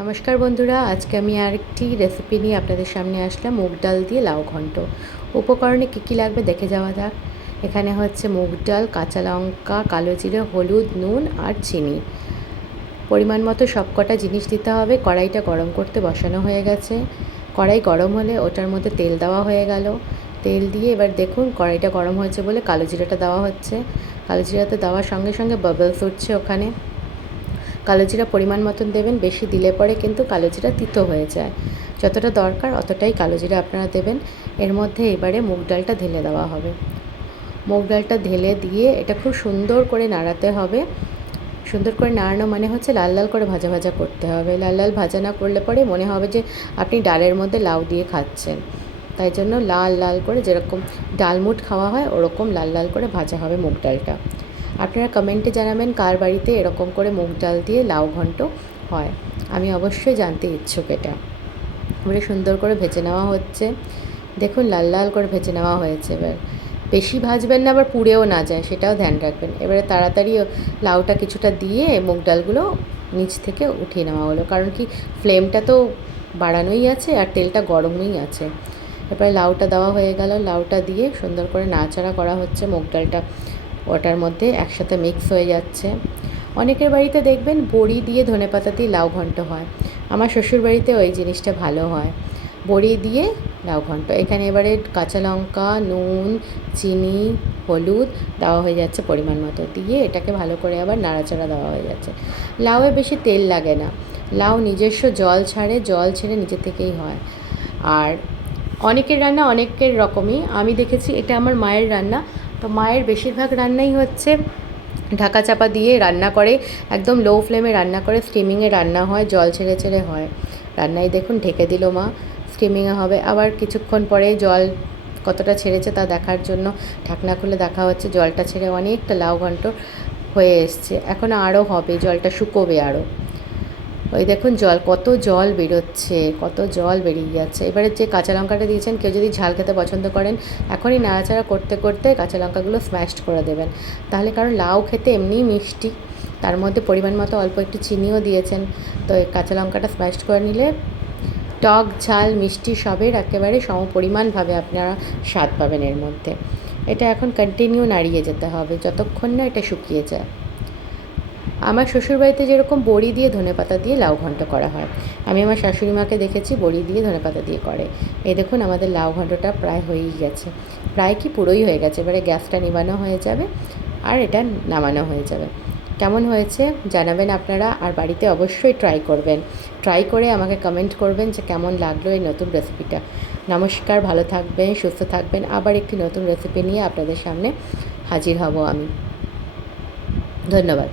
নমস্কার বন্ধুরা, আজকে আমি আরেকটি রেসিপি নিয়ে আপনাদের সামনে আসলাম। মুগ ডাল দিয়ে লাউ ঘন্ট। উপকরণে কী কী লাগবে দেখে যাওয়া যাক। এখানে হচ্ছে মুগ ডাল, কাঁচা লঙ্কা, কালো জিরে, হলুদ, নুন আর চিনি। পরিমাণ মতো সবকটা জিনিস দিতে হবে। কড়াইটা গরম করতে বসানো হয়ে গেছে। কড়াই গরম হলে ওটার মধ্যে তেল দেওয়া হয়ে গেল। তেল দিয়ে এবার দেখুন কড়াইটা গরম হয়েছে বলে কালো জিরাটা দেওয়া হচ্ছে। কালো জিরাতে দেওয়ার সঙ্গে সঙ্গে বাবলস উঠছে ওখানে। কালো জিরা পরিমাণ মতন দেবেন, বেশি দিলে পরে কিন্তু কালো জিরা তিতো হয়ে যায়। যতটা দরকার অতটাই কালো জিরা আপনারা দেবেন। এর মধ্যে এবারে মুগ ডালটা ঢেলে দেওয়া হবে। মুগ ডালটা ঢেলে দিয়ে এটা খুব সুন্দর করে নাড়াতে হবে। সুন্দর করে নাড়ানো মানে হচ্ছে লাল লাল করে ভাজা ভাজা করতে হবে। লাল লাল ভাজা না করলে পরে মনে হবে যে আপনি ডালের মধ্যে লাউ দিয়ে খাচ্ছেন। তাই জন্য লাল লাল করে, যেরকম ডালমুট খাওয়া হয় ওরকম লাল লাল করে ভাজা হবে মুগ ডালটা। আপনারা কমেন্টে জানাবেন কার বাড়িতে এরকম করে মুগ ডাল দিয়ে লাউ ঘন্ট হয়। আমি অবশ্যই জানতে ইচ্ছুক এটা। এবারে সুন্দর করে ভেজে নেওয়া হচ্ছে। দেখুন লাল লাল করে ভেজে নেওয়া হয়েছে। এবার বেশি ভাজবেন না, আবার পুড়েও না যায়, সেটাও ধ্যান রাখবেন। এবারে তাড়াতাড়ি লাউটা কিছুটা দিয়ে মুগ ডালগুলো নিচ থেকে উঠিয়ে নেওয়া হলো, কারণ কি ফ্লেমটা তো বাড়ানোই আছে আর তেলটা গরমই আছে। এরপরে লাউটা দেওয়া হয়ে গেল। লাউটা দিয়ে সুন্দর করে নাড়াচাড়া করা হচ্ছে। মুগ ডালটা ওটার মধ্যে একসাথে মিক্স হয়ে যাচ্ছে। অনেকের বাড়িতে দেখবেন বড়ি দিয়ে ধনেপাতা দিয়ে লাউ ঘন্ট হয়। আমার শ্বশুর বাড়িতে ওই জিনিসটা ভালো হয়, বড়ি দিয়ে লাউ ঘন্ট। এখানে এবারে কাঁচা লঙ্কা, নুন, চিনি, হলুদ দেওয়া হয়ে যাচ্ছে পরিমাণ মতো, দিয়ে এটাকে ভালো করে আবার নাড়াচাড়া দেওয়া হয়ে যাচ্ছে। লাউয়ে বেশি তেল লাগে না, লাউ নিজস্ব জল ছাড়ে, জল ছেড়ে নিজে থেকেই হয়। আর অনেকের রান্না অনেকের রকমই। আমি দেখেছি এটা আমার মায়ের রান্না। তো মায়ের বেশিরভাগ রান্নাই হচ্ছে ঢাকা চাপা দিয়ে রান্না করে, একদম লো ফ্লেমে রান্না করে, স্টিমিংয়ে রান্না হয়, জল ছেড়ে ছেড়ে হয় রান্নায়। দেখুন ঢেকে দিল মা, স্টিমিংয়ে হবে। আবার কিছুক্ষণ পরে জল কতটা ছেড়েছে তা দেখার জন্য ঢাকনা খুলে দেখা হচ্ছে জলটা ছেড়ে অনেকটা লাউ ঘন্ট হয়ে এসছে। এখন আরও হবে, জলটা শুকোবে আরও। ওই দেখুন কত জল বেরোচ্ছে, কত জল বেরিয়ে যাচ্ছে। এবারে যে কাঁচা লঙ্কাটা দিয়েছেন, কেউ যদি ঝাল খেতে পছন্দ করেন এখনই নাড়াচাড়া করতে করতে কাঁচা লঙ্কাগুলো স্ম্যাশড করে দেবেন। তাহলে, কারণ লাউ খেতে এমনিই মিষ্টি, তার মধ্যে পরিমাণ মতো অল্প একটু চিনিও দিয়েছেন। তো এই কাঁচা লঙ্কাটা স্ম্যাশড করে নিলে টক ঝাল মিষ্টি সবের একেবারে সমপরিমাণভাবে আপনারা স্বাদ পাবেন এর মধ্যে। এটা এখন কন্টিনিউ নাড়িয়ে যেতে হবে যতক্ষণ না এটা শুকিয়ে যায়। আমার শ্বশুরবাড়িতে যেরকম বড়ি দিয়ে ধনেপাতা দিয়ে লাউ ঘন্ট করা হয়, আমি আমার শাশুড়ি মাকে দেখেছি বড়ি দিয়ে ধনেপাতা দিয়ে করে। এই দেখুন আমাদের লাউ ঘন্টটা প্রায় হয়েই গেছে, প্রায় কি পুরোই হয়ে গেছে। এবারে গ্যাসটা নিবানো হয়ে যাবে আর এটা নামানো হয়ে যাবে। কেমন হয়েছে জানাবেন আপনারা, আর বাড়িতে অবশ্যই ট্রাই করবেন। ট্রাই করে আমাকে কমেন্ট করবেন যে কেমন লাগলো এই নতুন রেসিপিটা। নমস্কার, ভালো থাকবেন, সুস্থ থাকবেন। আবার একটি নতুন রেসিপি নিয়ে আপনাদের সামনে হাজির হব আমি। ধন্যবাদ।